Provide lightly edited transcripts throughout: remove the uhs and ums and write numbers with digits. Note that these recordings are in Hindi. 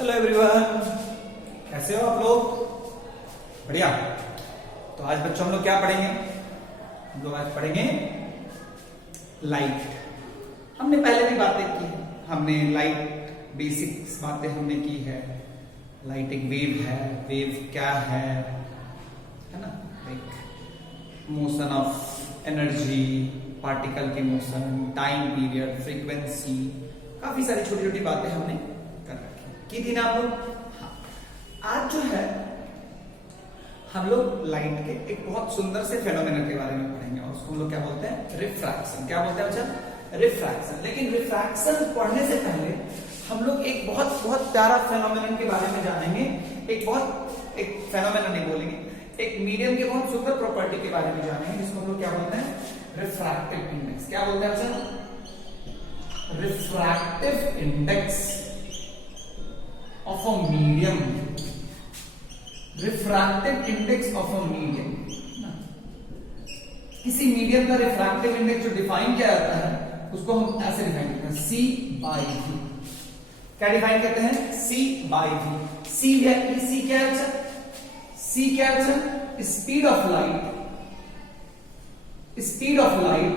हेलो एवरीवन, कैसे हो आप लोग? बढ़िया। तो आज बच्चों हम लोग क्या पढ़ेंगे? हम लोग आज पढ़ेंगे लाइट। हमने पहले भी बातें की, हमने लाइट बेसिक्स बातें हमने की है। लाइट एक वेव है, वेव क्या है ना? एक मोशन ऑफ एनर्जी, पार्टिकल की मोशन, टाइम पीरियड, फ्रीक्वेंसी, काफी सारी छोटी छोटी बातें हमने कर रखी की थी ना आप लोग। हाँ, आज जो है हम लोग लाइट के एक बहुत सुंदर से फेनोमेना के बारे में पढ़ेंगे और उसको हम लोग क्या बोलते हैं? रिफ्रैक्शन। क्या बोलते हैं बच्चा? रिफ्रैक्शन। लेकिन रिफ्रैक्शन पढ़ने से पहले हम लोग एक बहुत प्यारा फेनोमेना के बारे में जानेंगे। एक फेनोमेना नहीं बोलेंगे, एक मीडियम के बहुत सुंदर प्रॉपर्टी के बारे में जानेंगे जिसको हम लोग क्या बोलते हैं? Refractive index. क्या बोलते हैं बच्चा? Refractive index of a medium. Refractive index of a medium. किसी मीडियम का रिफ्रैक्टिव इंडेक्स जो डिफाइन किया जाता है उसको हम ऐसे डिफाइन करते हैं, C by V। क्या डिफाइन करते हैं? C by V। C क्या है? C क्या है? Speed of light. Speed of light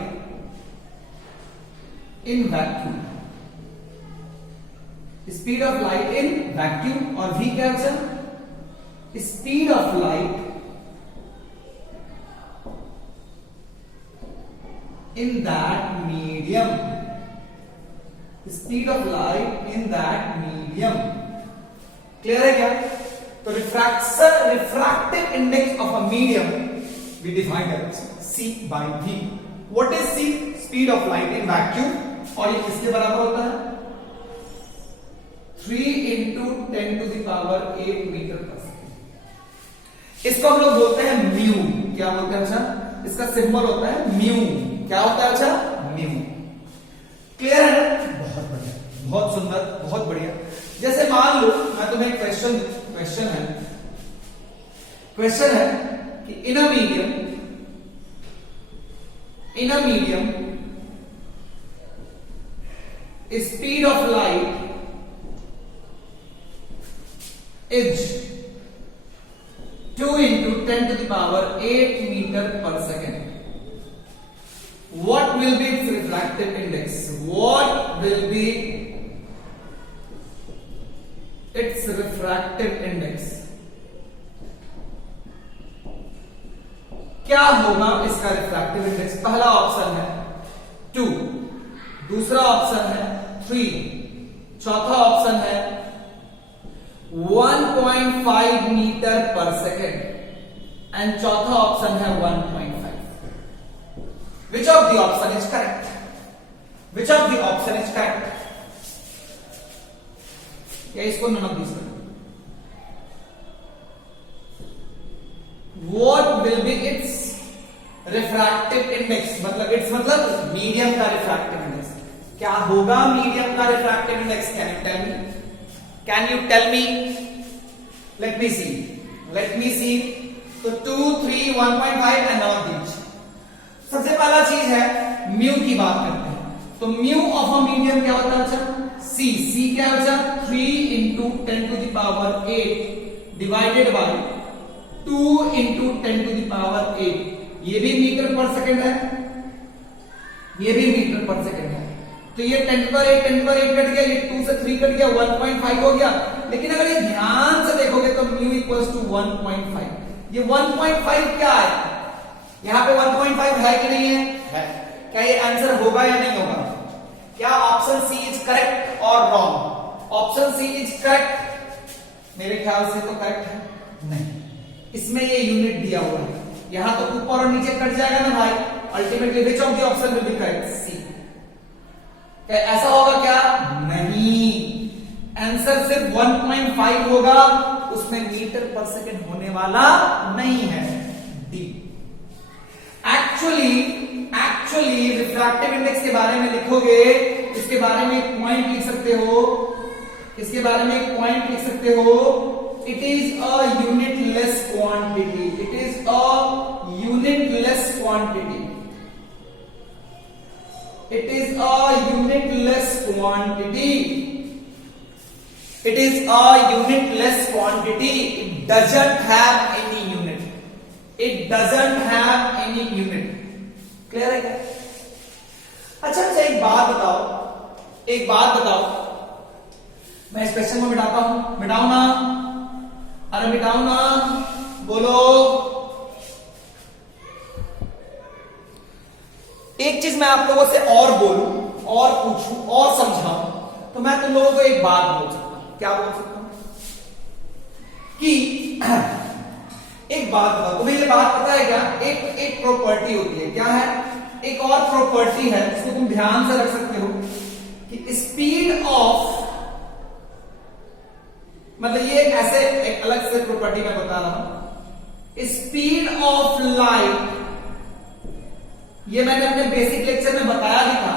in vacuum. Speed of light in vacuum. और V क्या है? Speed of light in that medium। Speed of light in that medium. Clear है क्या? तो refractive index of a medium we define as C by V। What is C? Speed of light in vacuum. और ये किसके बराबर होता है? 3 into 10 to the power 8 metre पर सेकेंड। इसको हम लोग बोलते हैं म्यू। क्या बोलते हैं अच्छा? इसका सिंबल होता है म्यू। क्या होता है अच्छा? म्यू। क्लियर है ना? बहुत बढ़िया, बहुत सुंदर, बहुत बढ़िया। जैसे मान लो मैं तुम्हें एक क्वेश्चन है कि in a medium speed of light is 2 into 10 to the power 8 meter per second। What will be its refractive index? What will be its refractive index? क्या होगा इसका रिफ्रैक्टिव इंडेक्स? पहला ऑप्शन है 2, दूसरा ऑप्शन है 3, चौथा ऑप्शन है 1.5 मीटर पर सेकेंड एंड चौथा ऑप्शन है 1.5। Which of the option is correct? Which of the option is correct? या इसको none of these करो। What will be its refractive index? मतलब मीडियम का रिफ्रैक्टिव इंडेक्स क्या होगा? मीडियम का refractive index Can you tell me? Let me see. तो 2, 3, 1.5 and none of these। सबसे पहला चीज है म्यू की बात करते हैं। तो म्यू ऑफ अ मीडियम क्या होता है अच्छा? C क्या है अच्छा? 3 into 10 to the power 8 divided by 2 into 10 to the power 8। ये भी मीटर पर सेकंड है, ये भी मीटर पर सेकंड है। तो ये 10 पर 8 कट गया, ये 2 से 3 कट गया, 1.5 हो गया। लेकिन अगर ये ध्यान से देखोगे तो म्यू इक्वल्स टू 1.5। ये 1.5 क्या है? यहां पे 1.5 है कि नहीं है? क्या ये आंसर होगा या नहीं होगा? क्या ऑप्शन सी इज करेक्ट और wrong? Option C is correct. मेरे ख्याल से तो करेक्ट है नहीं, इसमें ये यूनिट दिया हुआ है। यहां तो ऊपर और नीचे कट जाएगा ना भाई। Ultimately which of the option will be correct? C. क्या ऐसा होगा क्या? नहीं, आंसर सिर्फ 1.5 होगा, उसमें मीटर पर सेकेंड होने वाला नहीं है। डी। एक्चुअली रिफ्रैक्टिव इंडेक्स के बारे में लिखोगे, इसके बारे में एक पॉइंट लिख सकते हो, it is a unitless quantity. It is a unitless quantity. It doesn't have any unit. It doesn't have any unit. Clear है क्या? अच्छा एक बात बताओ, मैं इस क्वेश्चन को मिटाता हूं, मिटाऊ ना? अरे मिटाऊ ना, बोलो। एक चीज मैं आप लोगों से और बोलूं और पूछूं और समझाऊं तो मैं तुम लोगों को एक बात बोल सकता हूं। क्या बोल सकता हूं? कि एक बात बताओ, तुम्हें ये बात पता है क्या? एक प्रॉपर्टी होती है, क्या है? एक और प्रॉपर्टी है, इसको तुम ध्यान से रख सकते हो कि स्पीड ऑफ, मतलब ये ऐसे एक अलग से प्रॉपर्टी मैं बता रहा हूं। स्पीड ऑफ लाइट, ये मैंने अपने बेसिक लेक्चर में बताया भी था।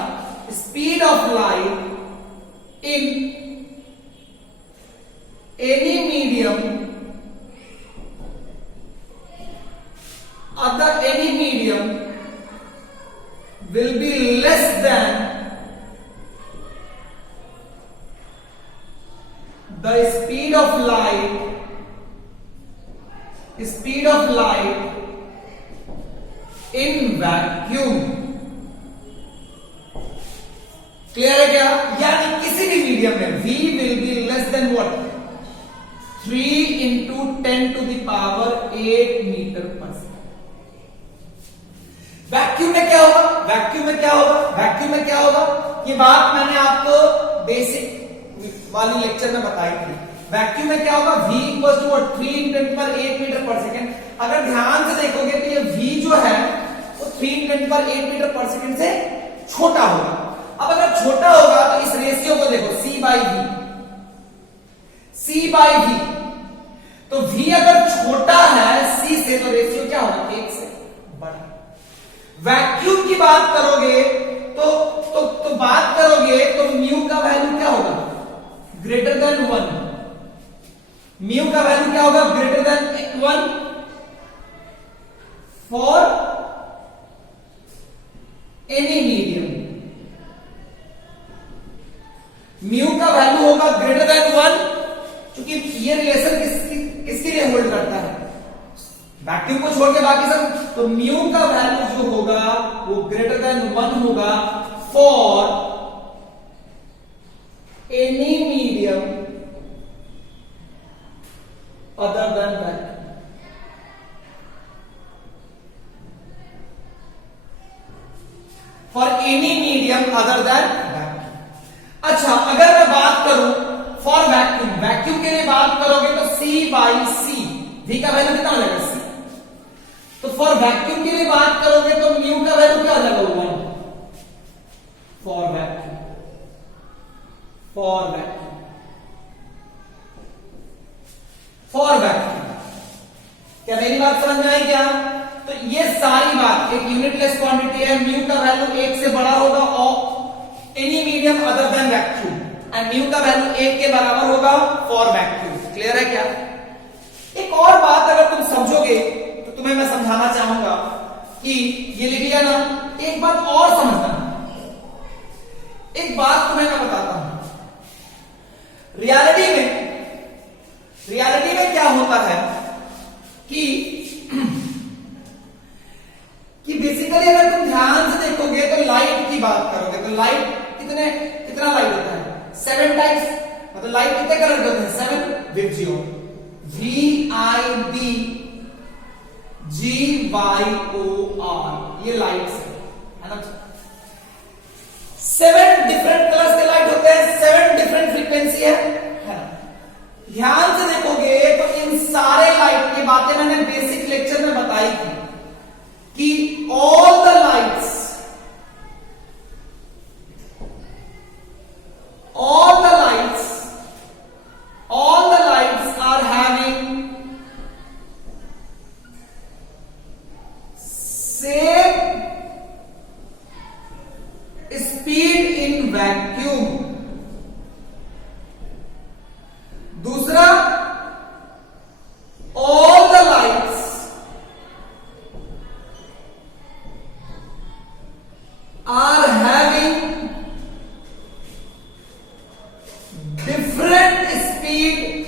Speed of light in any medium, other any medium will be less than the speed of light in vacuum. Clear है क्या? यानी किसी भी मीडियम में V will be less than what? 3 into 10 to the power 8 metre पर सेकेंड। वैक्यूम में क्या होगा? वैक्यूम में क्या होगा? ये बात मैंने आपको बेसिक वाली लेक्चर में बताई थी। वैक्यूम में क्या होगा? V इक्वल टू 3 × 10⁸ मीटर पर सेकेंड। अगर ध्यान से देखोगे तो ये V जो है वो 3 × 10⁸ मीटर पर सेकेंड से छोटा होगा। अब अगर छोटा होगा तो इस रेशियो को देखो, C by V। तो V अगर छोटा है C से तो रेशियो क्या होगा? 1 से बड़ा। वैक्यूम की बात करोगे तो बात करोगे तो म्यू का वैल्यू क्या होगा? Greater than 1। म्यू का वैल्यू क्या होगा? Greater than 1 for any medium. Mu का वैल्यू होगा ग्रेटर देन 1, क्योंकि ये रिलेशन किसके लिए होल्ड करता है? वैक्यूम को छोड़ के बाकी सब। तो म्यू का वैल्यू जो होगा वो ग्रेटर देन 1 होगा for any medium other than vacuum. For any medium other than vacuum. अच्छा, अगर मैं बात करूं फॉर वैक्यूम के लिए बात करोगे तो C by C, V का वैल्यू कितना हो जाएगा? C। तो फॉर वैक्यूम के लिए बात करोगे तो म्यू का वैल्यू क्या हो जाएगा? 1 फॉर वैक्यूम। क्या मेरी बात समझ में आई क्या? तो ये सारी बात, एक यूनिटलेस क्वांटिटी है, म्यू का वैल्यू 1 से बड़ा होगा और any medium other than vacuum, and mu का वैल्यू 1 के बराबर होगा फॉर वैक्यूम। क्लियर है क्या? एक और बात अगर तुम समझोगे तो तुम्हें मैं समझाना चाहूंगा कि ये लिख लिया ना, एक बात और समझना। एक बात तुम्हें मैं बताता हूं, रियलिटी में क्या होता है कि बेसिकली अगर तुम ध्यान से देखोगे तो लाइट की बात करोगे तो लाइट कितना लाइट होता है? 7 टाइप्स। मतलब लाइट कितने कलर के होते हैं? 7 विद जियो, VIB GYOR, ये लाइट्स है ना। 7 डिफरेंट कलर्स के लाइट होते हैं, 7 डिफरेंट फ्रीक्वेंसी है ना। ध्यान से देखोगे तो इन सारे लाइट की बातें मैंने बेसिक लेक्चर में बताई थी कि all the lights are having same speed in vacuum। दूसरा, all the lights speed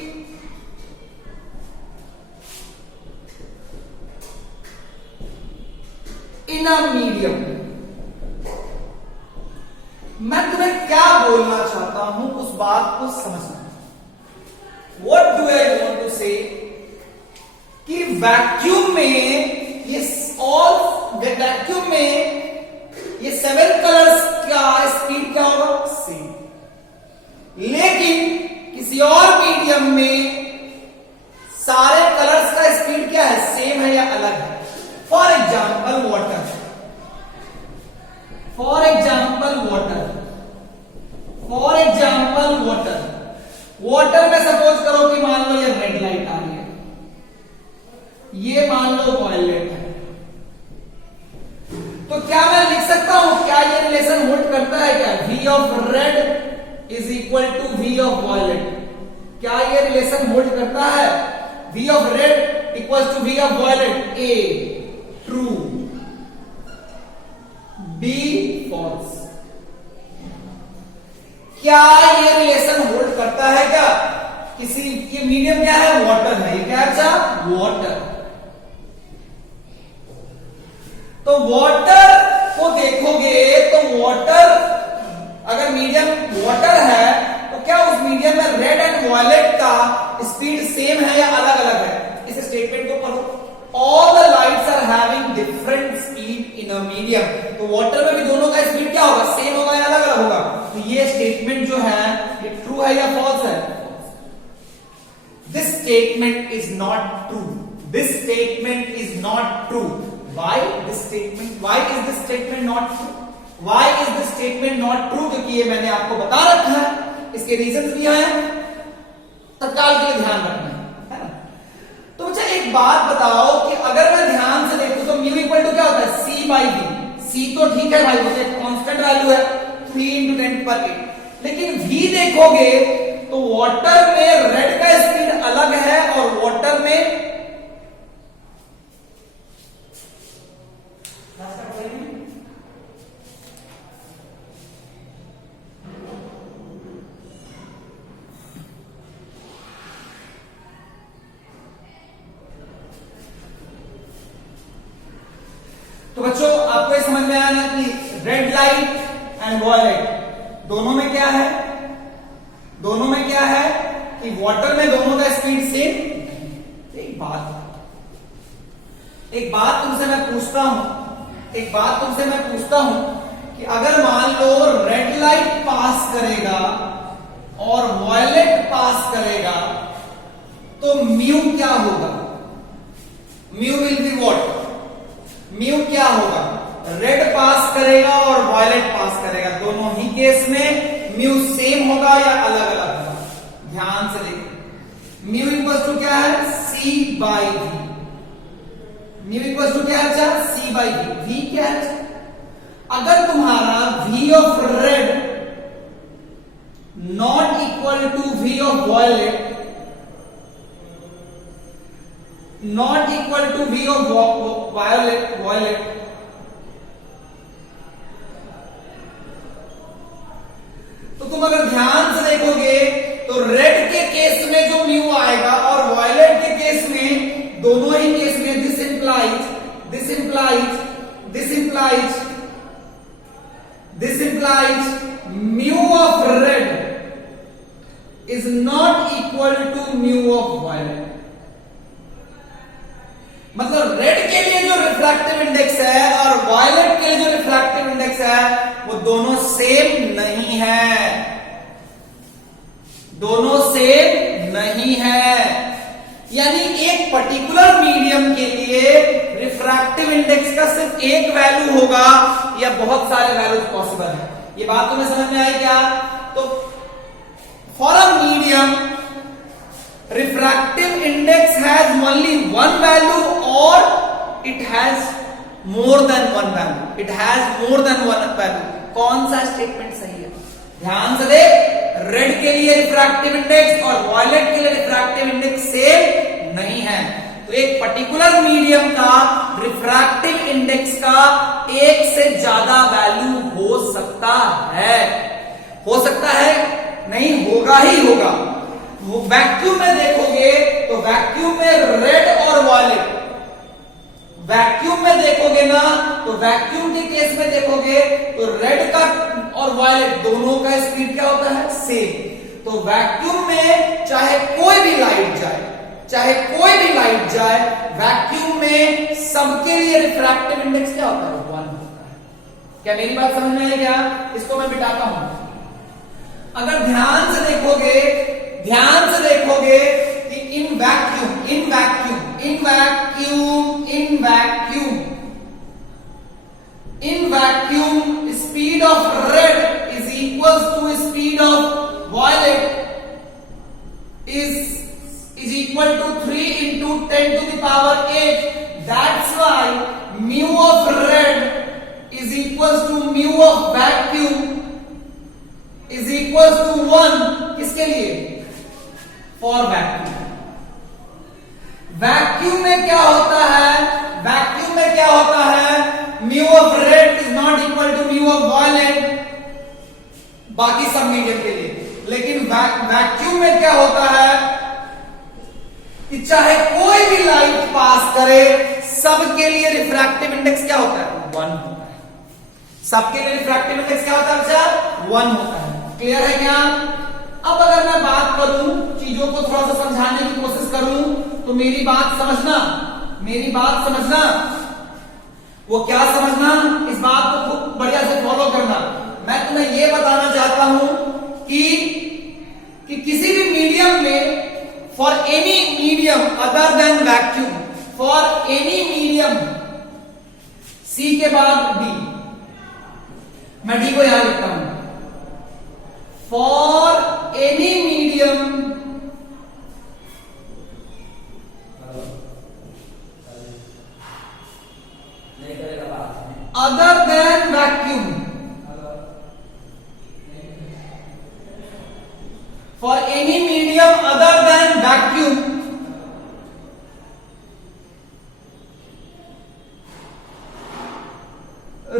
in a medium. मैं तुम्हें क्या बोलना चाहता हूं उस बात को समझना. What do I want to say? कि वैक्यूम में ये वैक्यूम में ये 7 कलर्स का स्पीड क्या होगा? सेम. लेकिन किसी और मीडियम में सारे कलर्स का स्पीड क्या है? सेम है या अलग है? For example water. For example water. For example water. Water में सपोज करो कि मान लो ये रेड लाइट आ रही है, ये मान लो वॉयलेट है. तो क्या मैं लिख सकता हूं, क्या ये रिलेशन होल्ड करता है क्या? V of red is equal to V of violet. क्या ये रिलेशन होल्ड करता है? V of red equal to V of violet. A true, B false. क्या ये रिलेशन होल्ड करता है क्या? किसी ये मीडियम क्या है? वाटर है. ये क्या है? वाटर. तो वाटर को देखोगे तो वाटर, अगर मीडियम वाटर है तो क्या उस मीडियम में रेड एंड वॉयलेट का स्पीड सेम है या अलग अलग है? इस स्टेटमेंट को पढ़ो. All the lights are having different speed in a medium. तो वाटर में भी दोनों का स्पीड क्या होगा? सेम होगा या अलग अलग होगा? तो ये स्टेटमेंट जो है ये ट्रू है या फॉल्स है? This statement is not true. This statement is not true. Why this statement? Why is this statement not true? Why is this statement not true? क्योंकि ये मैंने आपको बता रखा है, इसके रीजन दिया है, तत्काल के लिए ध्यान रखना है ना. तो बच्चा एक बात बताओ कि अगर मैं ध्यान से देखूं तो म्यू इक्वल टू क्या होता है? C by V. C तो ठीक है भाई, वो एक कांस्टेंट वैल्यू है 3 × 10⁸. लेकिन V देखोगे तो वाटर में रेड का स्पीड अलग है और वाटर में तो बच्चों आपको ये समझ में आया ना कि रेड लाइट एंड वॉयलेट दोनों में क्या है? दोनों में क्या है कि वाटर में दोनों का स्पीड सेम. एक बात तुमसे मैं पूछता हूं कि अगर मान लो रेड लाइट पास करेगा और वॉयलेट पास करेगा तो म्यू क्या होगा? Mu will be what? Mu क्या होगा? रेड पास करेगा और वॉयलेट पास करेगा, दोनों ही केस में म्यू सेम होगा या अलग अलग होगा? ध्यान से देखो. म्यू इक्वल टू क्या है? C by V. Mu equal to क्या है? C by V. V क्या है? अगर तुम्हारा V of red not equal to V of violet, not equal to V of violet, तो तुम अगर ध्यान से देखोगे तो रेड के केस में जो म्यू आएगा और वॉयलेट के केस में, दोनों ही केस में this implies mu of red is not equal to mu of violet. मतलब रेड के लिए जो रिफ्रैक्टिव इंडेक्स है और वायलेट के लिए जो रिफ्रैक्टिव इंडेक्स है वो दोनों सेम नहीं है. दोनों सेम नहीं है. यानी एक पर्टिकुलर मीडियम के लिए रिफ्रैक्टिव इंडेक्स का सिर्फ एक वैल्यू होगा या बहुत सारे वैल्यूज पॉसिबल है. ये बात तुम्हें समझ में आई क्या? तो for a medium refractive index has only one value or it has more than one value. It has more than one value. कौन सा स्टेटमेंट सही है? ध्यान से देख. रेड के लिए रिफ्रैक्टिव इंडेक्स और वॉयलेट के लिए रिफ्रैक्टिव इंडेक्स सेम नहीं है. तो एक पर्टिकुलर मीडियम का रिफ्रैक्टिव इंडेक्स का एक से ज्यादा वैल्यू हो सकता है. हो सकता है नहीं, होगा ही होगा. वैक्यूम में देखोगे तो वैक्यूम में रेड और वॉयलेट, वैक्यूम में देखोगे ना तो वैक्यूम के केस में देखोगे तो रेड का और वॉयलेट दोनों का स्पीड क्या होता है, सेम। तो वैक्यूम में चाहे कोई भी लाइट जाए, चाहे कोई भी लाइट जाए, वैक्यूम में सबके लिए रिफ्रैक्टिव इंडेक्स क्या होता है, 1 होता है। क्या मेरी बात समझ में आई क्या? इसको मैं बिठाता हूं। अगर ध्यान से देखोगे कि in vacuum speed of red is equal to speed of violet is equal to 3 into 10 to the power 8. That's why mu of red is equals to mu of vacuum is equals to 1. किसके लिए? For vacuum. वैक्यूम में क्या होता है? वैक्यूम में क्या होता है? mu of red is not equal to mu of violet. बाकी सब मीडियम के लिए। लेकिन वैक्यूम में क्या होता है कि चाहे कोई भी लाइट पास करे, सबके लिए रिफ्रैक्टिव इंडेक्स क्या होता है, 1 होता है। सबके लिए रिफ्रैक्टिव इंडेक्स क्या होता है बच्चा, 1 होता है। क्लियर है क्या? अब अगर मैं बात करूं, चीजों को थोड़ा सा समझाने की कोशिश करूं, तो मेरी बात समझना, वो क्या समझना, इस बात को खूब बढ़िया से फॉलो करना। मैं तुम्हें यह बताना चाहता हूं कि किसी भी मीडियम में, for any medium other than vacuum, for any medium, C के बाद D, मैं D को यहां लिखता हूं, for any medium other than vacuum, for any medium other than vacuum,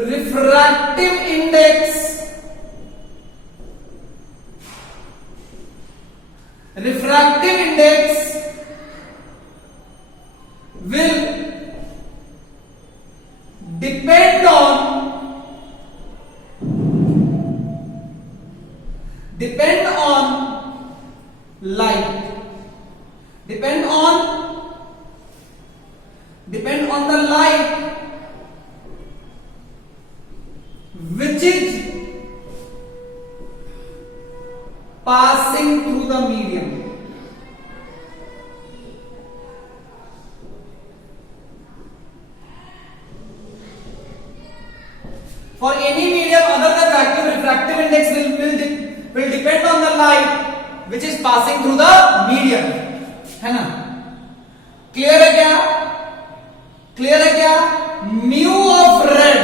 refractive index will depend on light, depend on the light which is passing through the medium. For any medium other than vacuum, refractive index will depend on the light which is passing through the medium, है ना? क्लियर है क्या? क्लियर है क्या? mu of red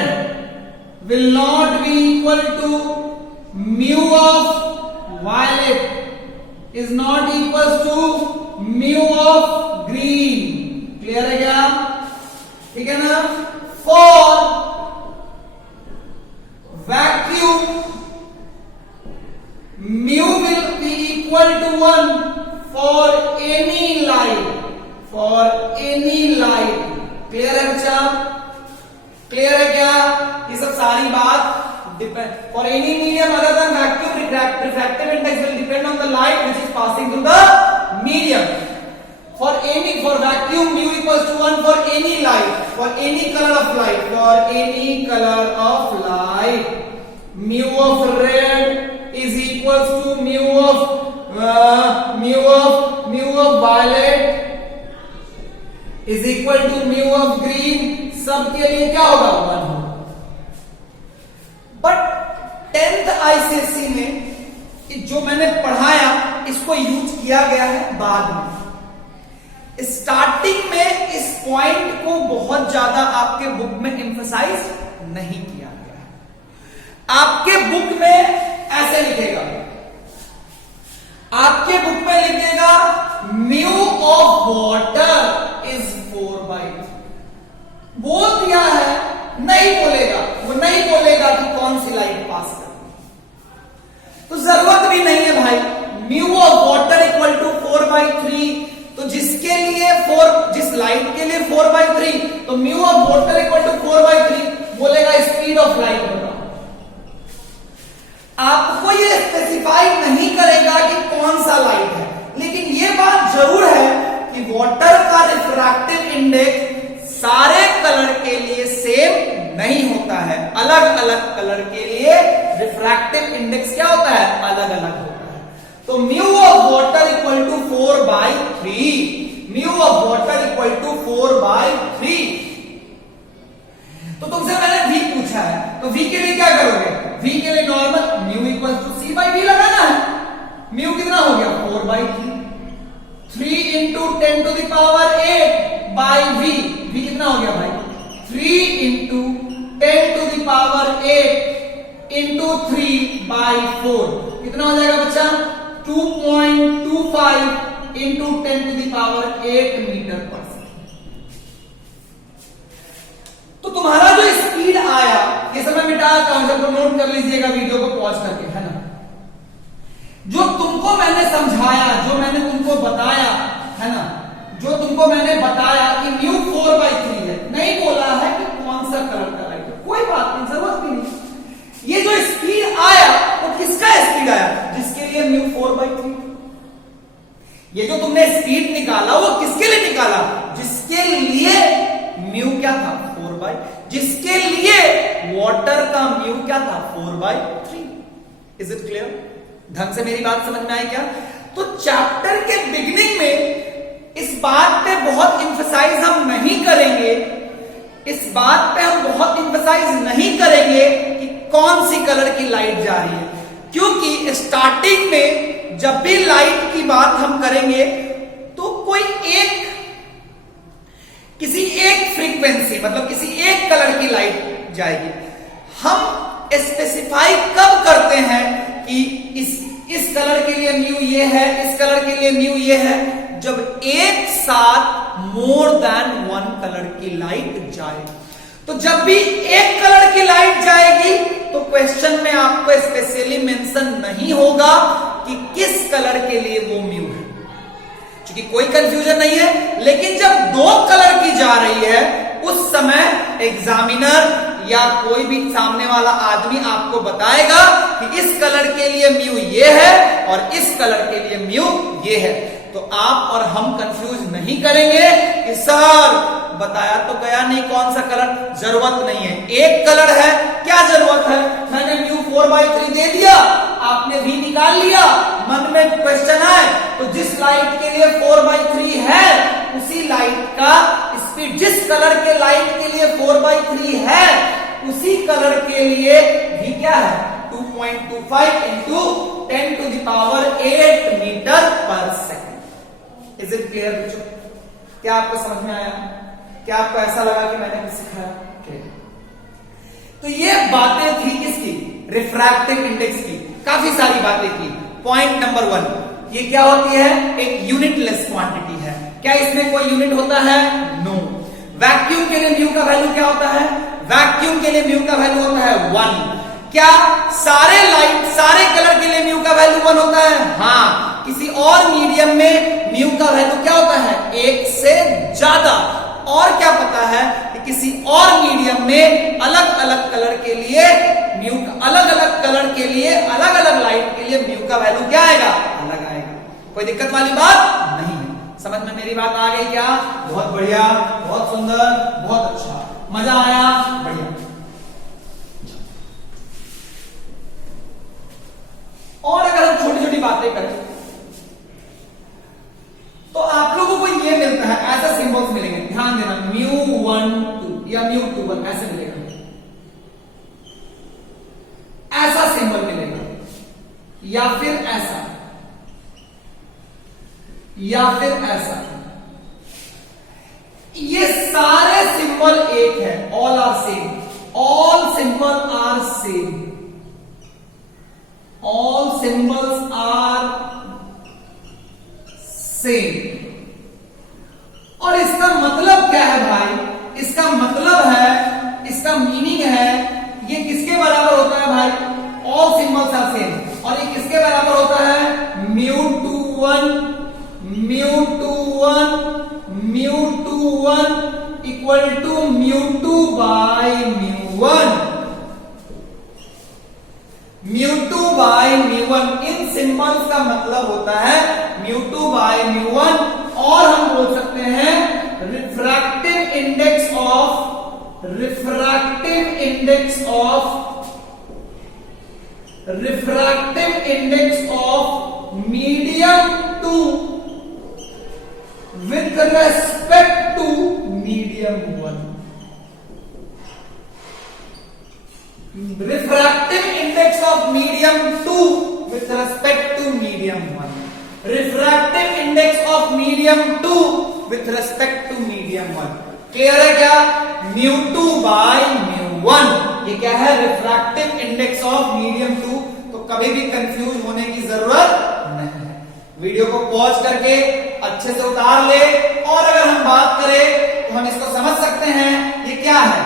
will not be equal to mu of violet, is not equal to mu of green. Clear है क्या? ठीक है ना? For vacuum, mu will be equal to 1 for any light, for any light. Clear है बच्चा? क्लियर है क्या? ये सब सारी बात for any medium other than vacuum, refractive index will depend on the light which is passing through the medium. For vacuum, mu equals to 1 for any light, for any color of light, for any color of light. Mu of red is equals to mu of violet is equal to mu of green. सबके लिए क्या होगा, 1 होगा। बट 10th आईसीएसई में जो मैंने पढ़ाया इसको यूज किया गया है बाद में। स्टार्टिंग में इस पॉइंट को बहुत ज्यादा आपके बुक में एम्फसाइज नहीं किया गया है। आपके बुक में ऐसे लिखेगा, आपके बुक में लिखेगा म्यू ऑफ वाटर इज 4/2। बोल दिया है, नहीं बोलेगा, वो नहीं बोलेगा कि कौन सी लाइट पास करती है, तो जरूरत भी नहीं है भाई। Mu of water equal to water का रिफ्रैक्टिव इंडेक्स सारे कलर के लिए सेम नहीं होता है, अलग अलग कलर के लिए रिफ्रैक्टिव इंडेक्स क्या होता है, अलग अलग होता है। तो mu of water equal to 4/3, mu of water equal to 4/3। तो तुमसे मैंने v पूछा है, तो v के लिए क्या करोगे, v के लिए normal mu equal to c/v लगाना है। म्यू कितना हो गया 4/3, 3 into 10 to the power 8 by v, v कितना हो गया भाई 3 into 10 to the power 8 into 3/4 कितना हो जाएगा बच्चा 2.25 into 10 to the power 8 metre पर सेकेंड। तो तुम्हारा जो स्पीड आया, ये सब मैं मिटाता हूं, सबको नोट कर लीजिएगा वीडियो को पॉज करके, है ना। जो तुमको मैंने समझाया, जो मैंने तुमको बताया, है ना, जो तुमको मैंने बताया कि म्यू 4/3 है, नहीं बोला है कि कौन सा कलर का लाइट है, कोई बात नहीं, जरूरत भी नहीं। ये जो स्पीड आया वो किसका स्पीड आया, जिसके लिए म्यू 4/3। ये जो तुमने स्पीड निकाला वो किसके लिए निकाला, जिसके लिए म्यू क्या था 4/, जिसके लिए वाटर का म्यू क्या था 4/3। इज इट क्लियर, ढंग से मेरी बात समझ में आई क्या। तो चैप्टर के बिगिनिंग में इस बात पे बहुत इंफसाइज हम नहीं करेंगे, इस बात पे हम बहुत इंफसाइज नहीं करेंगे कि कौन सी कलर की लाइट जा रही है, क्योंकि स्टार्टिंग में जब भी लाइट की बात हम करेंगे तो कोई एक, किसी एक फ्रीक्वेंसी मतलब किसी एक कलर की लाइट जाएगी। हम स्पेसिफाई कब करते हैं कि इस कलर के लिए म्यू ये है, इस कलर के लिए म्यू ये है, जब एक साथ मोर देन वन कलर की लाइट जाए। तो जब भी एक कलर की लाइट जाएगी तो क्वेश्चन में आपको स्पेशली मेंशन नहीं होगा कि किस कलर के लिए वो म्यू है, क्योंकि कोई कंफ्यूजन नहीं है। लेकिन जब दो कलर की जा रही है उस समय एग्जामिनर या कोई भी सामने वाला आदमी आपको बताएगा कि इस कलर के लिए म्यू ये है और इस कलर के लिए म्यू ये है। तो आप और हम कंफ्यूज नहीं करेंगे कि सर बताया तो गया नहीं कौन सा कलर, जरूरत नहीं है, एक कलर है, क्या जरूरत है, मैंने म्यू 4/3 दे दिया, आपने भी निकाल लिया, मन में क्वेश्चन आए तो जिस लाइट के लिए 4/3 है उसी लाइट का स्पीड, जिस कलर के लाइट के लिए 4/3 है उसी कलर के लिए भी क्या है 2.25 into 10 to the power 8 metre पर सेकेंड। इज इट क्लियर बच्चों, क्या आपको समझ में आया, क्या आपको ऐसा लगा कि मैंने कुछ सिखाया क्लियर। तो ये बातें थी किसकी, रिफ्रैक्टिव इंडेक्स की, काफी सारी बातें की। पॉइंट नंबर 1, ये क्या होती है, एक यूनिटलेस क्वांटिटी है। क्या इसमें कोई यूनिट होता है, नो। वैक्यूम के लिए म्यू का वैल्यू क्या होता है, वैक्यूम के लिए म्यू का वैल्यू होता है 1। क्या सारे लाइट सारे कलर के लिए म्यू का वैल्यू 1 होता है, हाँ। किसी और मीडियम में म्यू का वैल्यू क्या होता है, 1 से ज्यादा। और क्या पता है कि किसी और मीडियम में अलग अलग कलर के लिए म्यू का, अलग अलग कलर के लिए अलग अलग लाइट के लिए म्यू का वैल्यू क्या आएगा, अलग आएगा। कोई दिक्कत वाली बात नहीं है, समझ में मेरी बात आ गई क्या, बहुत बढ़िया, बहुत सुंदर, बहुत अच्छा, मजा आया, बढ़िया। और अगर हम छोटी छोटी बातें करें तो आप लोगों को ये मिलता है, ऐसा सिंबल्स मिलेंगे, ध्यान देना, μ1 2 या μ21 ऐसे मिलेगा, ऐसा सिंबल मिलेगा, या फिर ऐसा, या फिर ऐसा। ये सारे सिंबल एक है, all are same, all symbol are same, all symbols are same. और इसका मतलब क्या है भाई, इसका मतलब है, इसका मीनिंग है, ये किसके बराबर होता है भाई, ऑल सिंबल्स आर सेम, और ये किसके बराबर होता है, μ21 इक्वल टू μ2 बाय μ1, μ2 बाय μ1। इन सिंबल्स का मतलब होता है μ2 बाय μ1, और हम बोल सकते respect to medium 1. Refractive index of medium 2 with respect to medium 1. Refractive index of medium 2 with respect to medium 1. Clear है क्या? μ2 by μ1. ये क्या है? Refractive index of medium 2. तो कभी भी कंफ्यूज होने की जरूरत नहीं है. वीडियो को पॉज करके अच्छे से उतार ले, और अगर हम बात करें तो हम इसको समझ सकते हैं ये क्या है.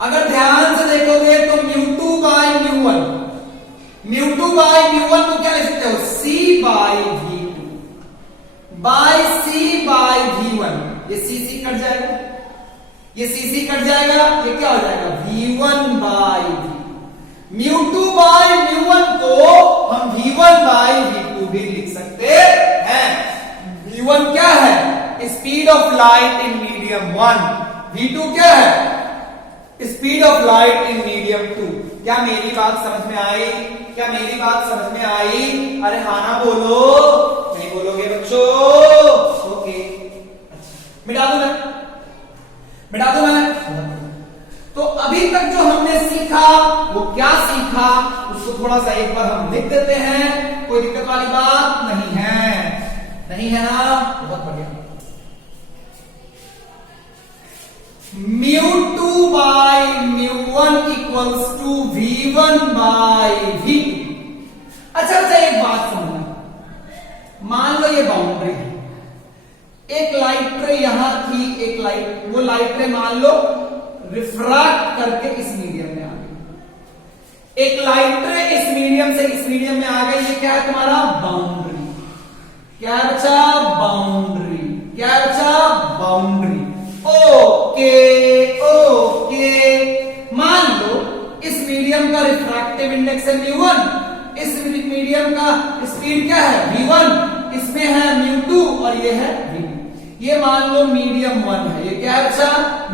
अगर ध्यान से देखोगे तो μ2 by μ1, μ2 by μ1 को क्या लिख सकते हो? c by v2 by c by v1. ये c कट जाएगा, ये c कट जाएगा, ये क्या हो जाएगा? v1 by v. μ2 by μ1 को हम v1 by v2 भी लिख सकते हैं. v1 क्या है? Speed of light in medium 1. v2 क्या है? Speed of light in medium 2. क्या मेरी बात समझ में आई? क्या मेरी बात समझ में आई? अरे हाँ ना बोलो. नहीं बोलोगे बच्चों? ओके, मिटा दो मैं. तो अभी तक जो हमने सीखा वो क्या सीखा, उसको थोड़ा सा एक बार हम लिख देते हैं. कोई दिक्कत वाली बात नहीं है, नहीं है ना? बहुत बढ़िया. μ2 by μ1 equals to v1 by v2. अच्छा, एक बात समझना. मान लो ये बाउंड्री है, एक लाइट रे यहां थी, एक लाइट, वो लाइट रे मान लो रिफ्रैक्ट करके इस मीडियम में आ गई. एक लाइट रे इस मीडियम से इस मीडियम में आ गई. ये क्या है तुम्हारा? बाउंड्री. क्या बचा? बाउंड्री. क्या बचा? बाउंड्री. Okay okay. मान लो इस मीडियम का रिफ्रैक्टिव इंडेक्स है μ1, इस मीडियम का स्पीड क्या है? v1, इसमें है μ2 और ये है v2. ये मान लो मीडियम 1 है. ये क्या है बच्चा?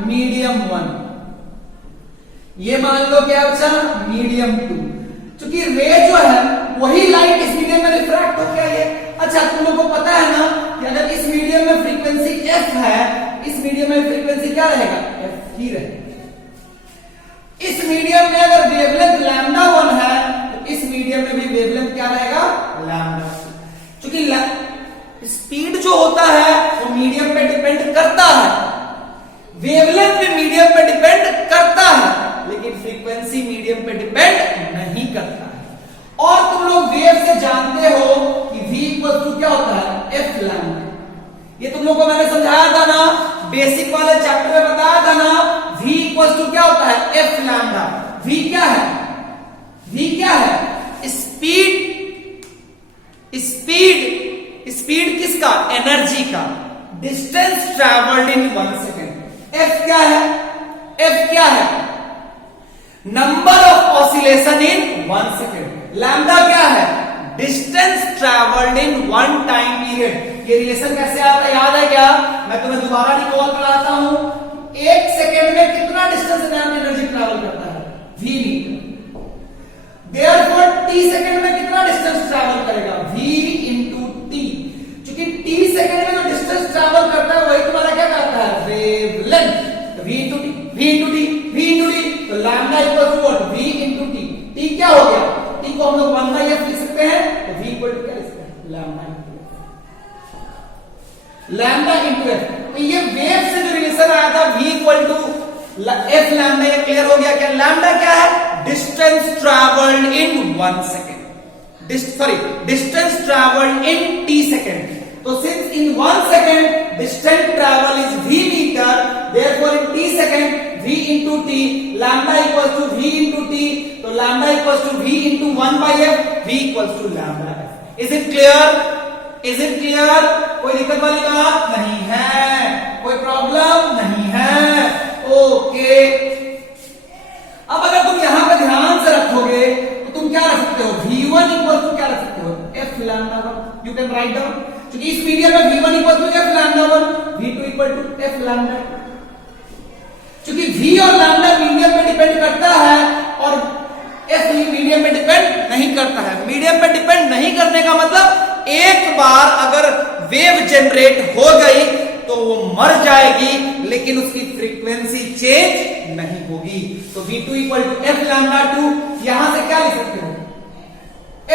मीडियम 1. ये मान लो क्या बच्चा? मीडियम 2. क्योंकि रे जो है वही लाइट इस मीडियम में रिफ्रैक्ट हो गया. ये अच्छा, तुम लोगों को पता है ना कि अगर इस मीडियम में फ्रीक्वेंसी f है, इस मीडियम में फ्रीक्वेंसी क्या रहेगा? f ही रहेगा. इस मीडियम में अगर वेवलेंथ λ1 है तो इस मीडियम में भी वेवलेंथ क्या रहेगा? λ. क्योंकि स्पीड जो होता है वो मीडियम पे डिपेंड करता है, वेवलेंथ भी मीडियम पे डिपेंड करता है, लेकिन फ्रीक्वेंसी मीडियम पे डिपेंड नहीं करता है. और तुम लोग वेव से जानते हो कि v इक्वल टू क्या होता है? f lambda. ये तुम लोगों को मैंने समझाया था ना, बेसिक वाले चैप्टर में बताया था ना. v इक्वल टू क्या होता है? f lambda. v क्या है? v क्या है? स्पीड. स्पीड, स्पीड किसका? एनर्जी का. Distance travelled in 1 second. f क्या है? f क्या है? Number of oscillation in 1 second. Lambda क्या है? Distance travelled in 1 time period. ये रिलेशन कैसे आता है? याद है क्या? मैं तुम्हें दोबारा रिकॉल कराता हूं. 1 सेकेंड में कितना डिस्टेंस एनर्जी ट्रैवल करता है? v metre. Therefore t second में कितना डिस्टेंस ट्रैवल करेगा? v into t. क्योंकि t सेकेंड में जो डिस्टेंस ट्रैवल करता है वही तुम्हारा क्या कहता है? Wavelength. v into t, v into t, v into t. तो lambda equal to what? v into t. t क्या हो गया? t को हम लोग 1 बाई f लिख सकते हैं. तो v इक्वल टू क्या लिख सकते हैं? Lambda into f. तो ये वेव से जो रिलेशन आया था v equal to f lambda, ये क्लियर हो गया. क्या लैम्डा क्या है? Distance travelled in 1 second. Distance travelled in t second. तो since in 1 second distance travel is v metre, therefore in t second v into t, lambda equals to v into t. तो lambda equals to v into 1 by f, v equals to lambda f. Is it clear? Is it clear? कोई दिक्कत वाली बात नहीं है, कोई प्रॉब्लम नहीं है. ओके. अब अगर तुम यहां पे ध्यान से रखोगे तो तुम क्या रख सकते हो? v1 equals to क्या रख सकते हो? f lambda 1. You can write down. क्योंकि इस मीडियम में v1 equals to f lambda 1, v2 equal to f lambda 2. क्योंकि v और लैम्डा मीडियम पे डिपेंड करता है और f मीडियम पे डिपेंड नहीं करता है. मीडियम पे डिपेंड नहीं करने का मतलब एक बार अगर वेव जनरेट हो गई तो वो मर जाएगी, लेकिन उसकी फ्रीक्वेंसी चेंज नहीं होगी। तो V2 equal to F lambda 2, यहां से क्या लिख सकते हो,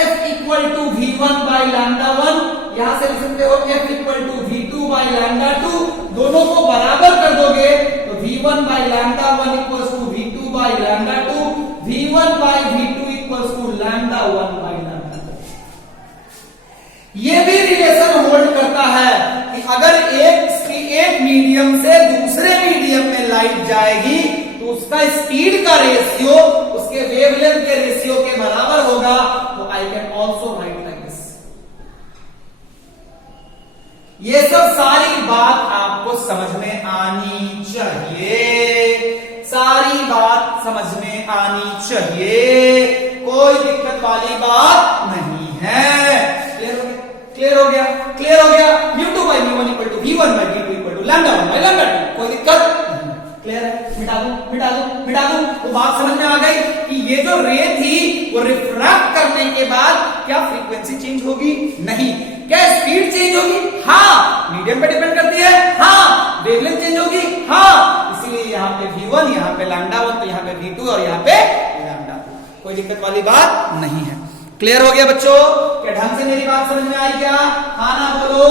F equal to V1 by lambda 1, यहां से लिख सकते हो F equal to V2 by lambda 2, दोनों को बराबर कर दोगे तो V1 by lambda 1 equal to V2 by lambda 2, V1 by V2 equal to lambda 1 by lambda 2। ये भी रिलेशन होल्ड करता है कि अगर एक मीडियम से दूसरे मीडियम में लाइट जाएगी तो उसका स्पीड का रेशियो उसके वेवलेंथ के रेशियो के बराबर होगा। तो I can also right like this. ये सब सारी बात आपको समझ में आनी चाहिए, सारी बात समझ में आनी चाहिए, कोई दिक्कत वाली बात नहीं है। क्लियर हो गया, क्लियर हो गया। Mu by mu equal to V1 by V2 equal to lambda 1 by lambda 2, कोई दिक्कत नहीं। क्लियर है, मिटा दूं मिटा दूं मिटा दूं। तो बात समझ में आ गई कि ये जो रे थी वो रिफ्रैक्ट करने के बाद क्या फ्रीक्वेंसी चेंज होगी? नहीं। क्या स्पीड चेंज होगी? हाँ। मीडियम पे डिपेंड करती है? हाँ। वेवलेंथ चेंज होगी? हाँ। इसीलिए यहाँ पे V1, यहाँ पे लैम्डा 1, तो यहाँ पे V2 और यहाँ पे लैम्डा 2, कोई दिक्कत वाली बात नहीं है। क्लियर हो गया बच्चों? क्या ढंग से मेरी बात समझ में आई क्या? हाँ ना बोलो।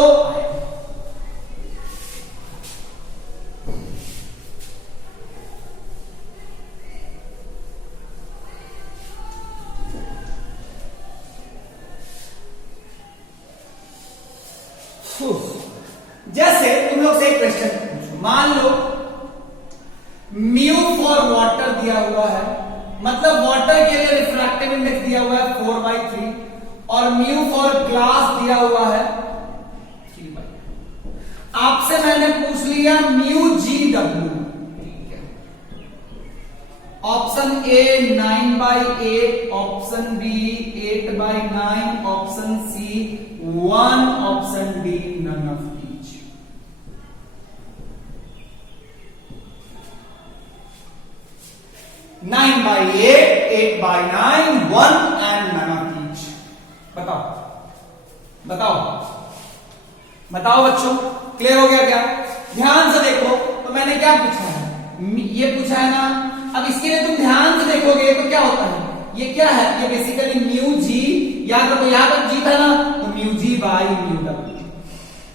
जैसे तुम लोग से एक क्वेश्चन पूछो, मान लो म्यू फॉर वाटर दिया हुआ है, मतलब वाटर के लिए रिफ्रैक्टिव इंडेक्स दिया हुआ है 4/3, और म्यू फॉर ग्लास दिया हुआ है 3/2। आपसे मैंने पूछ लिया म्यू GW, ठीक है। Option A 9/8, option B 8/9, option C 1, option D none of each. Nine by 8/9, 1 and none of each. बताओ बताओ बताओ बच्चों, क्लियर हो गया क्या? ध्यान से देखो, तो मैंने क्या पूछा है, ये पूछा है ना। अब इसके लिए तुम ध्यान से देखोगे तो क्या होता है, ये क्या है, ये बेसिकली म्यू जी, याद रखो, यहां तक जी था ना, तो mu G by mu W.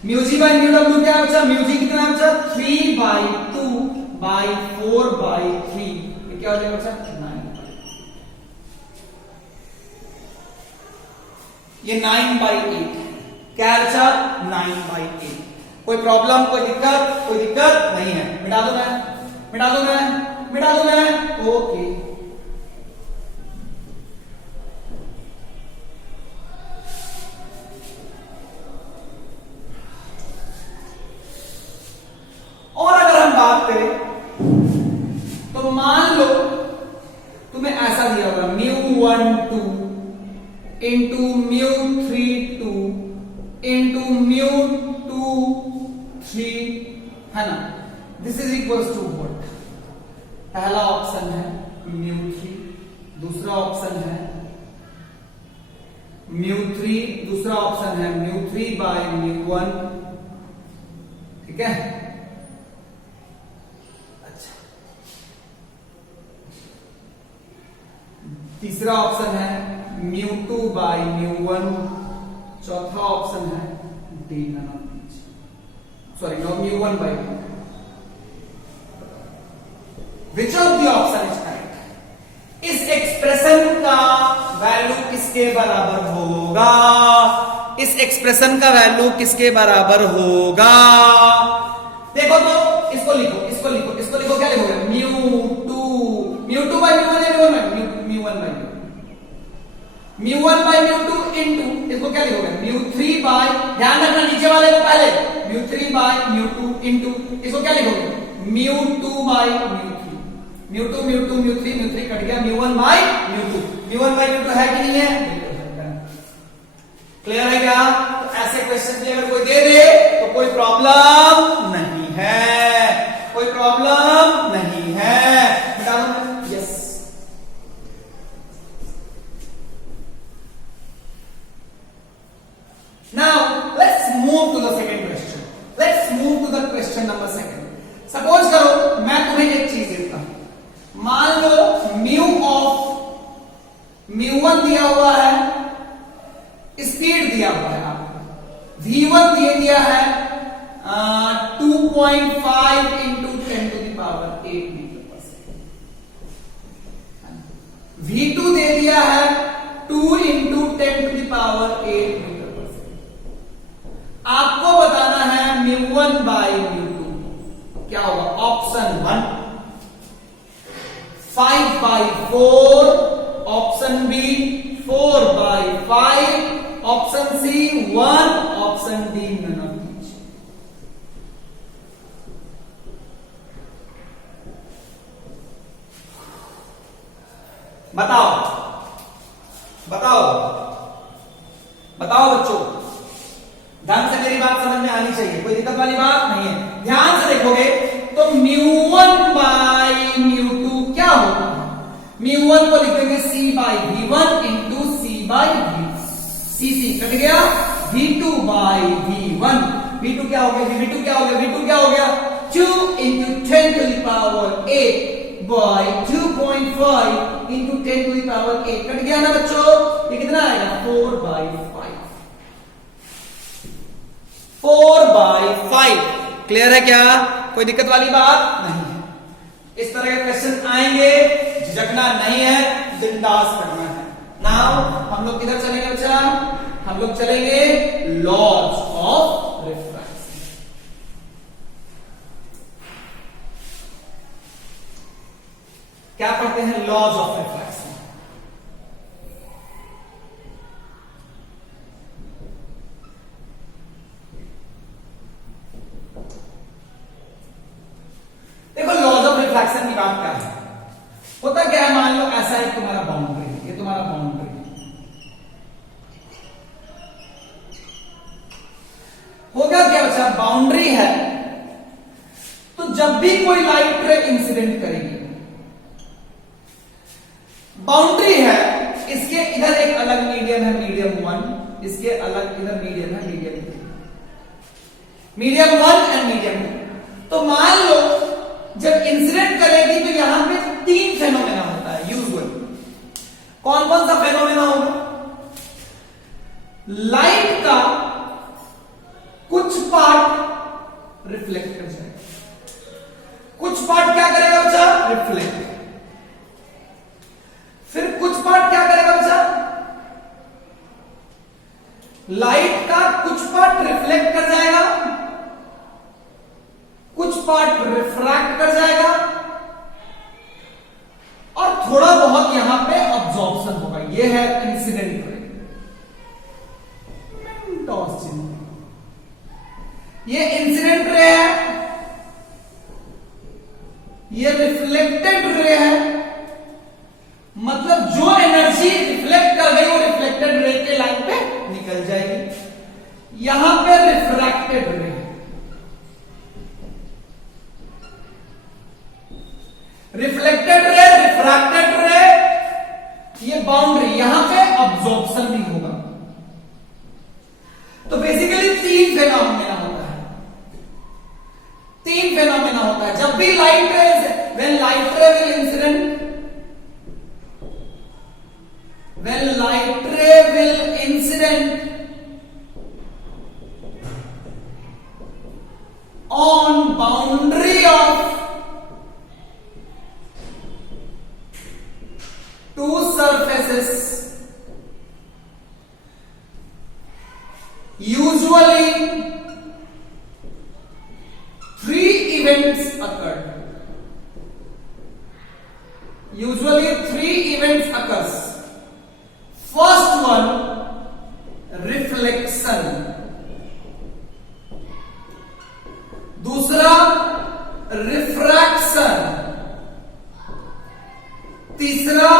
Mu G by mu W क्या बचा? म्यू जी कितना बचा? 3/2/4/3, ये क्या हो जाएगा बच्चा? 9। ये 9/8 क्या बचा? 9/8। कोई प्रॉब्लम, कोई दिक्कत? कोई दिक्कत नहीं है। मिटा दो मैं, मिटा दो मैं, मिटा दो मैं, ओके। और अगर हम बात करें तो मान लो तुम्हें ऐसा दिया होगा μ1 2 इंटू μ3 2 इंटू μ2 3, है ना। This is equals to what? पहला ऑप्शन है μ3, दूसरा ऑप्शन है μ3, दूसरा ऑप्शन है μ3 बाई μ1, ठीक है। तीसरा ऑप्शन है μ2 बाई μ1, चौथा ऑप्शन है D none of each, sorry no μ1 by μ2। Which of the option is correct? इस एक्सप्रेशन का वैल्यू किसके बराबर होगा? इस एक्सप्रेशन का वैल्यू किसके बराबर होगा? देखो तो इसको लिखो, इसको लिखो, इसको लिखो, क्या लिखोगे? μ2 बाई μ1 है, μ1 बाई μ1 बाई μ2 इंटू, इसको क्या लिखोगे? μ3 बाई, ध्यान रखना नीचे वाले को पहले, μ3 बाई μ2 इंटू, इसको क्या लिखोगे? μ2 बाई μ3, μ2 μ2 μ3 μ3 कट गया, μ1 बाई μ2, μ1 बाई μ2 है कि नहीं है? क्लियर है क्या? तो ऐसे क्वेश्चन भी अगर कोई दे दे तो कोई प्रॉब्लम नहीं है, कोई प्रॉब्लम नहीं है। बता दो yes. Now let's move to the दिया है 2.5 इंटू 10⁸ मीटर पर सेकेंड। V2 दे दिया है 2 इंटू 10⁸ मीटर पर सेकेंड। आपको बताना है μ1 बाई μ2 क्या होगा। Option 1 5/4, option B 4/5, option C 1, option D none of these. बताओ बताओ बताओ बच्चों, ध्यान से मेरी बात समझ में आनी चाहिए, कोई दिक्कत वाली बात नहीं है। ध्यान से देखोगे तो μ1 बाई μ2 क्या होगा। μ1 को लिखेंगे c by v1 into c by v, C cut गया। v2 बाई v1, v2 क्या हो गया, v2 क्या हो गया, v2 क्या हो गया 2 इंटू 10⁸ बाई 2.5 इंटू 10⁸ कट गया ना बच्चों। ये कितना आएगा 4/5, 4/5। क्लियर है क्या, कोई दिक्कत वाली बात नहीं है। इस तरह के क्वेश्चन आएंगे, झिझकना नहीं है, बिंदास करना है। नाउ हम लोग किधर चलेंगे बच्चा, हम लोग चलेंगे लॉज ऑफ रिफ्रैक्शन। क्या पढ़ते हैं, लॉज ऑफ रिफ्रैक्शन। देखो लॉज ऑफ रिफ्रैक्शन की बात क्या है, होता क्या है, मान लो ऐसा एक तुम्हारा बाउंड्री, ये तुम्हारा बाउंड्री होगा क्या बच्चा, बाउंड्री है। तो जब भी कोई लाइट रे इंसिडेंट करेगी, बाउंड्री है, इसके इधर एक अलग मीडियम है मीडियम 1, इसके अलग इधर मीडियम है मीडियम 2, मीडियम 1 एंड मीडियम 2। तो मान लो जब इंसिडेंट करेगी तो यहां पे 3 फेनोमेना होता है यूजुअल। कौन कौन सा फेनोमेना होगा, लाइट का कुछ पार्ट रिफ्लेक्ट कर जाएगा, कुछ पार्ट क्या करेगा बच्चा, रिफ्लेक्ट। फिर कुछ पार्ट क्या करेगा बच्चा, लाइट का कुछ पार्ट रिफ्लेक्ट कर जाएगा, कुछ पार्ट रिफ्रैक्ट कर जाएगा, और थोड़ा बहुत यहां पे अब्जॉर्प्शन होगा। ये है इंसिडेंट रे, टॉस चिन्ह, ये इंसिडेंट रे है, ये रिफ्लेक्टेड रे है। मतलब जो एनर्जी रिफ्लेक्ट कर गई वो रिफ्लेक्टेड रे के लाइन पे निकल जाएगी। यहां पे रिफ्रैक्टेड रे, रिफ्लेक्टेड रे, रिफ्रैक्टेड रे, ये बाउंड्री, यहां पे अब्जॉर्प्शन भी होगा। तो बेसिकली 3 फेनोमेना होता है, 3 फेनोमेना होता है जब भी लाइट रे, व्हेन लाइट रे will incident, when light ray will incident on boundary of two surfaces, usually 3 events occur. Usually 3 events occurs. First one, reflection, दूसरा रिफ्रैक्शन, तीसरा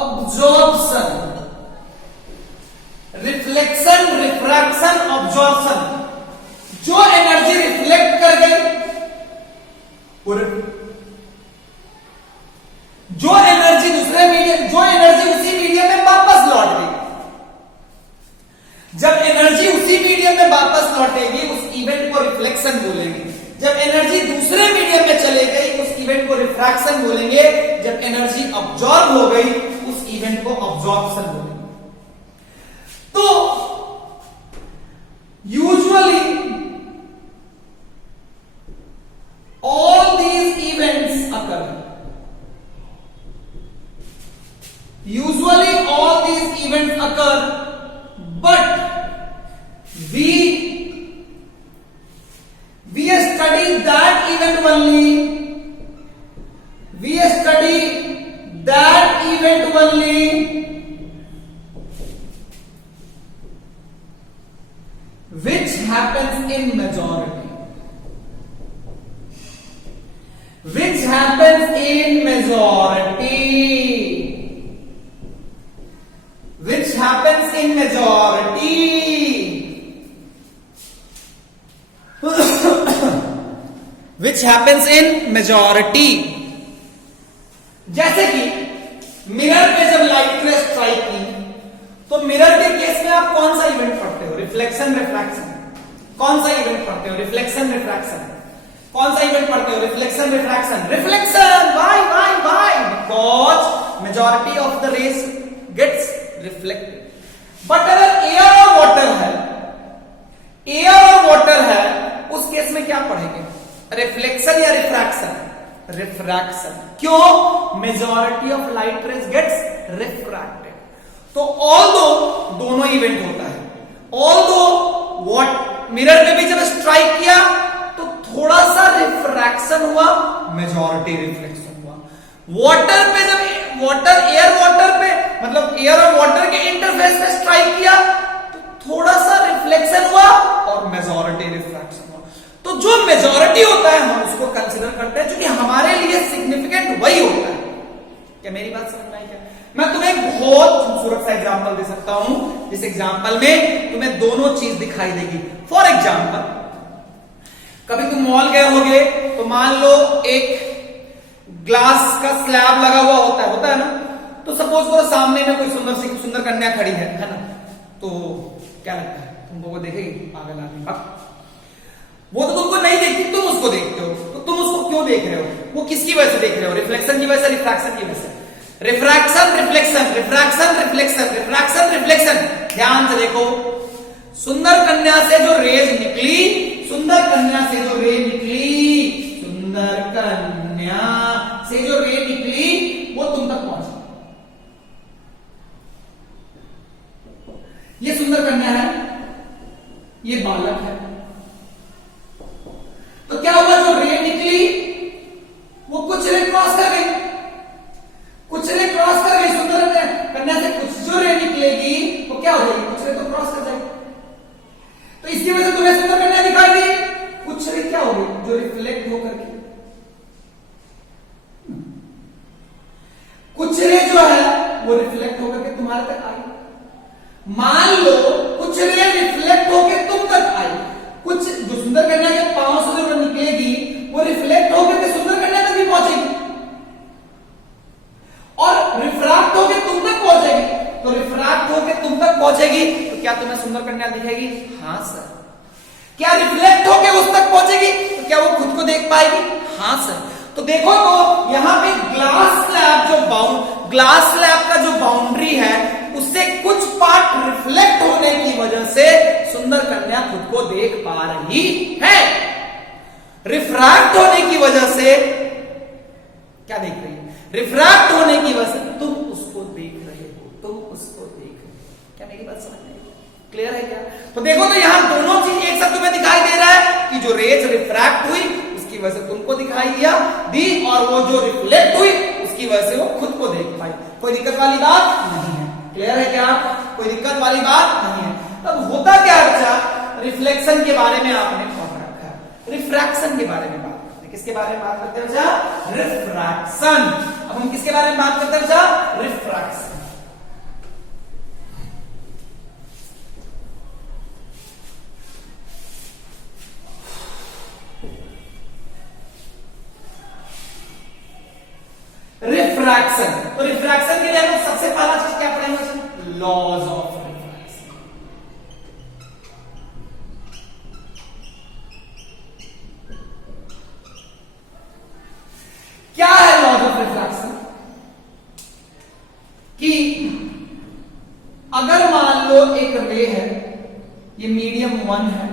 अब्जॉर्प्शन। रिफ्लेक्शन, रिफ्रैक्शन, अब्जॉर्प्शन, जो एनर्जी रिफ्लेक्ट कर गई, जो एनर्जी दूसरे मीडियम, जो एनर्जी उसी मीडियम में वापस लौट गई, जब एनर्जी उसी मीडियम में वापस लौटेगी उस इवेंट को रिफ्लेक्शन बोलेंगे। जब एनर्जी दूसरे मीडियम में चले गई उस इवेंट को रिफ्रैक्शन बोलेंगे। जब एनर्जी अब्जॉर्ब हो गई उस इवेंट को अब्जॉर्प्शन बोलेंगे। तो only, we study that event only which happens in majority, which happens in majority, which happens in majority, which happens in majority. जैसे कि मिरर पे जब लाइट ने स्ट्राइक की तो मिरर के केस में आप कौन सा इवेंट पढ़ते हो? Reflection, refraction. कौन सा इवेंट पढ़ते हो? Reflection, refraction. कौन सा इवेंट पढ़ते हो? Reflection, refraction. Reflection, why? Because majority of the rays gets reflected. But अगर एयर और वाटर है, एयर और वाटर है, उस केस में क्या पढ़ेंगे? रिफ्लेक्शन या रिफ्रैक्शन? रिफ्रैक्शन। क्यों? Majority of light rays gets refracted. तो ऑल्दो दोनों इवेंट होता है, ऑल्दो व्हाट मिरर में भी जब स्ट्राइक किया तो थोड़ा सा रिफ्रैक्शन हुआ, मेजॉरिटी रिफ्लेक्शन हुआ। वाटर पे जब वाटर एयर वाटर पे मतलब एयर और वाटर के इंटरफेस में स्ट्राइक किया तो थोड़ा सा रिफ्लेक्शन हुआ और मेजॉरिटी रिफ्रैक्शन हुआ। तो जो मेजॉरिटी होता है हम उसको कंसीडर करते हैं, क्योंकि हमारे लिए सिग्निफिकेंट वही होता है। क्या मेरी बात समझ में आई? क्या मैं तुम्हें एक बहुत खूबसूरत सा एग्जांपल दे सकता हूं, जिस एग्जांपल में तुम्हें दोनों चीज दिखाई देगी। फॉर एग्जांपल, कभी तुम मॉल गए होगे तो मान लो एक ग्लास का स्लैब लगा हुआ होता है ना। तो सपोज करो सामने में कोई सुंदर कन्या खड़ी है ना, तो क्या लगता है तुमको? वो देखेगी पागल आदमी का? वो तो तुमको नहीं देखती, तुम उसको देखते हो। तो तुम उसको क्यों देख रहे हो? वो किसकी वजह से देख रहे हो? रिफ्लेक्शन की वजह से, रिफ्रैक्शन की वजह से। Refraction, reflection, refraction, reflection, refraction, reflection. ध्यान से देखो, सुंदर कन्या से जो रेज निकली, सुंदर कन्या से जो रे निकली, सुंदर कन्या से जो रे निकली वो तुम तक पहुंची। ये सुंदर कन्या है, ये बालक है। तो क्या हुआ? जो रे निकली वो कुछ रे क्रॉस कर गई, कुछ रे क्रॉस कर गई। सुंदर कन्या से कुछ जो रे निकलेगी वो क्या हो जाएगी? कुछ रे तो क्रॉस कर जाएगी। तो इसकी वजह से तुम्हें सुंदर कन्या दिखाई दी, कुछ रे क्या हो गई? जो रिफ्लेक्ट होकर के कुछ रे जो है वो रिफ्लेक्ट होकर के तुम्हारे तक आई। मान लो कुछ रे रिफ्लेक्ट होकर तुम तक आई, कुछ जो सुंदर कन्या के पांव से जो निकलेगी वो रिफ्लेक्ट होकर के सुंदर कन्या तक भी पहुंचेगी और रिफ्रैक्ट होकर तुम तक पहुंचेगी। तो रिफ्रैक्ट होकर तुम तक पहुंचेगी तो क्या तुम्हें सुंदर कन्या दिखेगी? हाँ सर। क्या रिफ्लेक्ट होकर उस तक पहुंचेगी तो क्या वो खुद को देख पाएगी? हाँ सर। तो देखो, तो यहां पे ग्लास स्लैब का जो बाउंड्री है उससे कुछ पार्ट रिफ्लेक्ट होने की वजह से सुंदर कन्या खुद को देख पा रही है। रिफ्रैक्ट होने की वजह से क्या देख रही है? रिफ्रैक्ट होने की वजह से तुम उसको देख रहे हो, तुम उसको देख रहे हो। क्या मेरी बात समझ में आई? क्लियर है क्या? तो देखो, तो यहां दोनों चीज एक साथ तुम्हें दिखाई दे रहा है कि जो रेज रिफ्रैक्ट हुई उसकी वजह से तुमको दिखाई दी और वो जो रिफ्लेक्ट हुई उसकी वजह से वो खुद को देख पाई। कोई दिक्कत वाली बात नहीं है। क्लियर है क्या? कोई दिक्कत वाली बात नहीं है। तब होता क्या बच्चा? रिफ्लेक्शन के बारे में आपने पढ़ रखा है, रिफ्रैक्शन के बारे में बात करते हैं। किसके बारे में बात करते हैं बच्चा? रिफ्रैक्शन। अब हम किसके बारे में बात करते हैं बच्चा? रिफ्रैक्शन। रिफ्रैक्शन। तो रिफ्रैक्शन के लिए हम सबसे पहला चीज क्या पढ़ेंगे? Laws of refraction. क्या है लॉज ऑफ रिफ्रैक्शन? कि अगर मान लो एक रे है, ये मीडियम 1 है,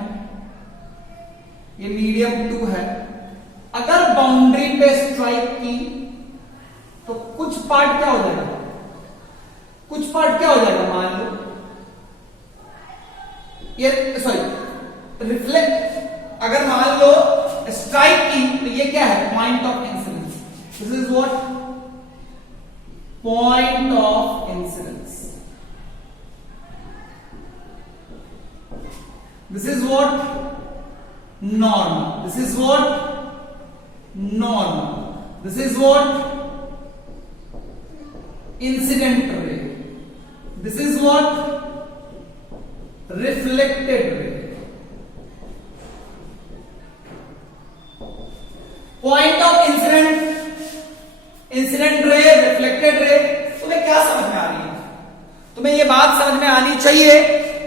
ये मीडियम 2 है, अगर बाउंड्री पे स्ट्राइक की तो कुछ पार्ट क्या हो जाएगा? कुछ पार्ट क्या हो जाएगा? मान लो ये रिफ्लेक्ट, अगर मान लो स्ट्राइक की, तो ये क्या है? Point of incidence. This is what? Point of incidence. This is what? Normal. This is what? Normal. This is what? Incident ray. This is what? Reflected ray. Point of incident, incident ray, reflected ray. तुम्हें क्या समझ में आ रही है? तुम्हें यह बात समझ में आनी चाहिए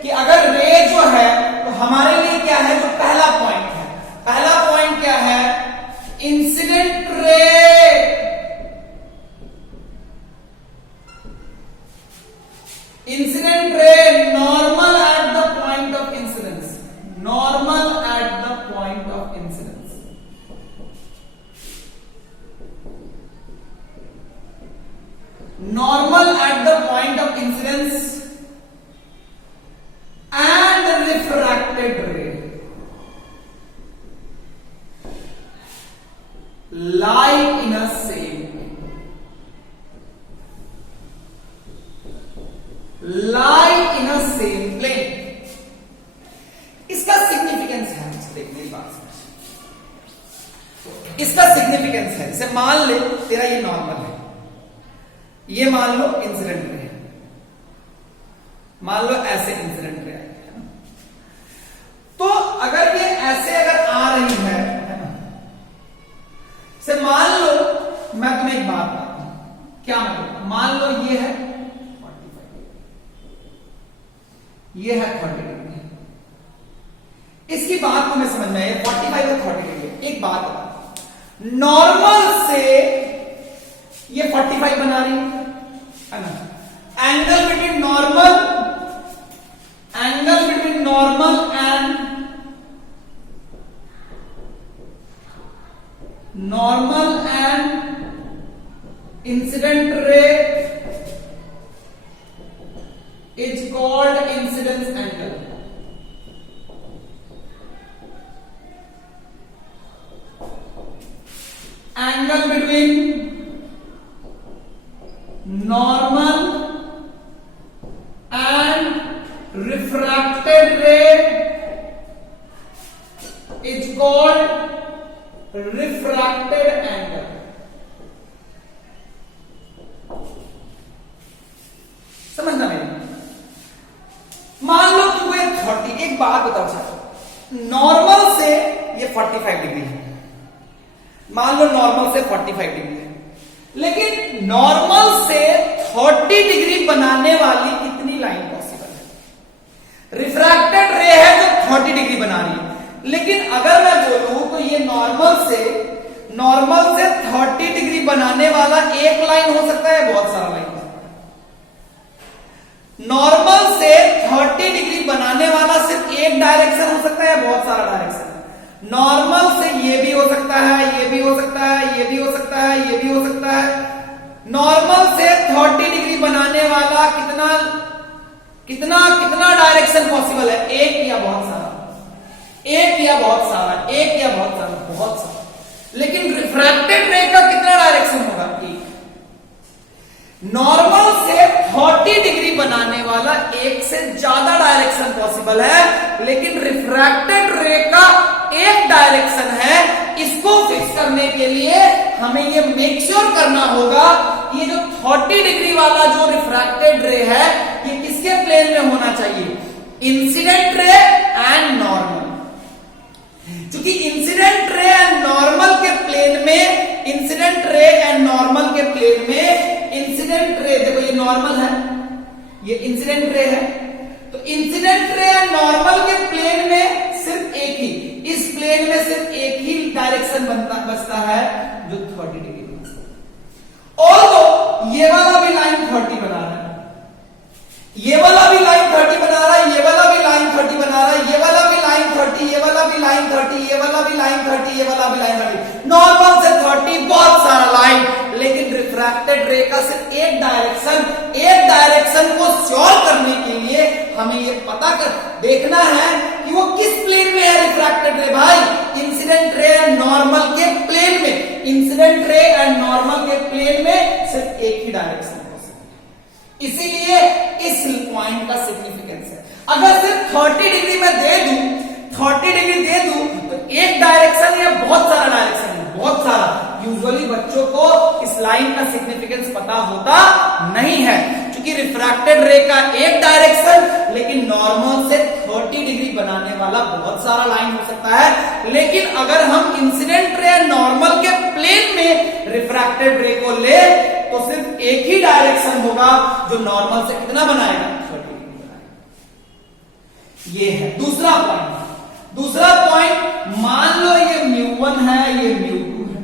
कि अगर रे जो है तो हमारे लिए क्या है? जो पहला पॉइंट है, पहला पॉइंट क्या है? Incident ray. Incident ray normal at the point of incidence. Normal at the point of incidence. Normal at the point of incidence and refracted ray lie in a same plane. Lie in a same plane. इसका सिग्निफिकेंस है, देख मेरी बात समझ. इसका सिग्निफिकेंस है, जैसे मान ले तेरा ये नॉर्मल है, ये मान लो इंसिडेंट रे है, मान लो ऐसे इंसिडेंट रे है ना. तो अगर ये ऐसे अगर आ रही है ना, से मान लो मैं तुम्हें एक बात बताता हूं. क्या मतलब? मान लो ये है 45, ये है 30 डिग्री. इसकी बात तुम्हें समझ में आई? 45 और 30 डिग्री. एक बात बता, नॉर्मल से ये 45 बना रही है ना. Angle between normal, angle between normal and normal and incident ray is called incidence angle. Angle between normal and refracted ray is called refracted angle. समझना मेरी? मान लो तुमको 30. एक बात बताओ सर, नॉर्मल से ये 45 डिग्री है, मान लो नॉर्मल से 45 डिग्री है, लेकिन नॉर्मल से 30 डिग्री बनाने वाली कितनी लाइन पॉसिबल है? रिफ्रैक्टेड रे है जो 30 डिग्री बना रही है, लेकिन अगर मैं बोलूं तो ये नॉर्मल से 30 डिग्री बनाने वाला एक लाइन हो सकता है, बहुत सारा लाइन हो सकता है. नॉर्मल से 30 डिग्री बनाने वाला सिर्फ एक डायरेक्शन हो सकता है, बहुत सारा डायरेक्शन. नॉर्मल से ये भी हो सकता है, ये भी हो सकता है, ये भी हो सकता है, ये भी हो सकता है. नॉर्मल से 30 डिग्री बनाने वाला कितना कितना कितना डायरेक्शन पॉसिबल है? एक या बहुत सारा? एक या बहुत सारा? एक या बहुत सारा? बहुत सारा. लेकिन रिफ्रैक्टेड रे का कितना डायरेक्शन होगा? एक. नॉर्मल से 30 डिग्री बनाने वाला एक से ज्यादा डायरेक्शन पॉसिबल है, लेकिन रिफ्रैक्टेड रे का एक डायरेक्शन है. इसको फिक्स करने के लिए हमें ये मेक श्योर करना होगा ये जो 30 डिग्री वाला जो रिफ्रैक्टेड रे है ये किसके प्लेन में होना चाहिए? Incident ray and normal. क्योंकि इंसिडेंट रे एंड नॉर्मल के प्लेन में, इंसिडेंट रे एंड नॉर्मल के प्लेन में, इंसिडेंट रे देखो ये नॉर्मल है, ये इंसिडेंट रे है, तो इंसिडेंट रे एंड नॉर्मल के प्लेन में सिर्फ एक ही, इस प्लेन में सिर्फ एक ही डायरेक्शन बचता है जो 30 डिग्री. और तो ये वाला भी लाइन 30 बना रहा है, ये वाला भी लाइन 30 बना रहा है, ये वाला भी लाइन 30 बना रहा है, ये वाला भी लाइन 30, ये वाला भी लाइन 30, ये वाला भी लाइन 30, ये वाला भी लाइन 30. नॉर्मल से 30 बहुत सारा लाइन, लेकिन रिफ्रैक्टेड रे का सिर्फ एक डायरेक्शन. एक डायरेक्शन को श्योर करने के लिए हमें ये पता कर देखना है कि वो किस प्लेन में है रिफ्रैक्टेड रे. भाई इंसिडेंट रे एंड डिग्री दे दूं तो एक डायरेक्शन या बहुत सारा डायरेक्शन है, बहुत सारा। यूजुअली बच्चों को इस लाइन का सिग्निफिकेंस पता होता नहीं है, क्योंकि रिफ्रैक्टेड रे का एक डायरेक्शन लेकिन नॉर्मल से 30 डिग्री बनाने वाला बहुत सारा लाइन हो सकता है। लेकिन अगर हम इंसिडेंट रे नॉर्मल के प्लेन में रिफ्रैक्टेड रे को ले तो सिर्फ एक ही डायरेक्शन होगा जो नॉर्मल से कितना बनाएगा, 30 डिग्री बनाएगा। ये है दूसरा पॉइंट। दूसरा पॉइंट, मान लो ये μ1 है, ये μ2 है,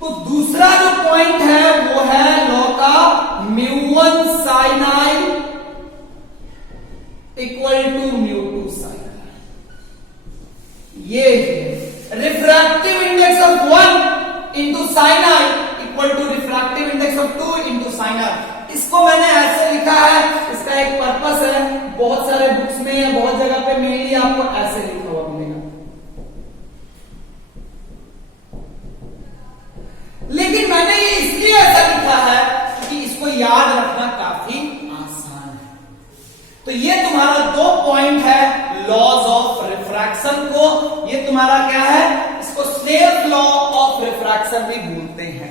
तो दूसरा जो पॉइंट है वो है लॉ का μ1 sin i equal to μ2 sin i। ये refractive index of 1 into sine i equal to refractive index of 2 into sine i. इसको मैंने ऐसे लिखा है, इसका एक पर्पस है, बहुत सारे बुक्स में या बहुत जगह पे मेनली आपको ऐसे लिखा हुआ मिलेगा, लेकिन मैंने ये इसलिए ऐसा लिखा है कि इसको याद रखना काफी आसान है। तो ये तुम्हारा दो पॉइंट है लॉज ऑफ रिफ्रैक्शन को, ये तुम्हारा क्या है, इसको स्नेल्स लॉ ऑफ रिफ्रैक्शन भी बोलते हैं,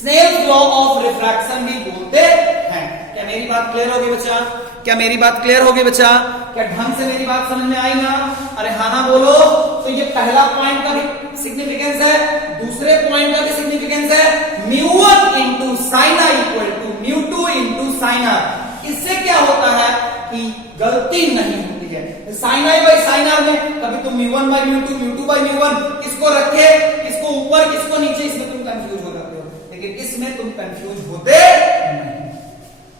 स्नेल्स लॉ ऑफ रिफ्रैक्शन भी बोलते हैं। क्या मेरी बात क्लियर होगी बच्चा? क्या मेरी बात क्लियर होगी बच्चा? क्या ढंग से मेरी बात समझ में आई ना? अरे हाँ ना बोलो। तो ये पहला पॉइंट का भी सिग्निफिकेंस है, दूसरे पॉइंट का भी सिग्निफिकेंस है, μ1 into sine i equal to μ2 into sine r. इससे क्या होता है कि गलती नहीं होती है। Sine i by sine r में कभी तुम μ1 बाई μ2, μ2 बाई μ1 किसको रखे, किसको ऊपर किसको नीचे, इसमें तुम कंफ्यूज हो जाते हो, लेकिन इसमें तुम कंफ्यूज होते नहीं।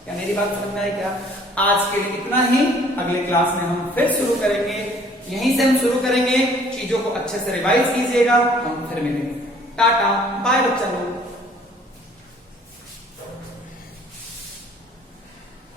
क्या मेरी बात समझ में आई? क्या आज के लिए इतना ही, अगले क्लास में हम फिर शुरू करेंगे, यहीं से हम शुरू करेंगे। चीजों को अच्छे से रिवाइज कीजिएगा, हम फिर मिलेंगे।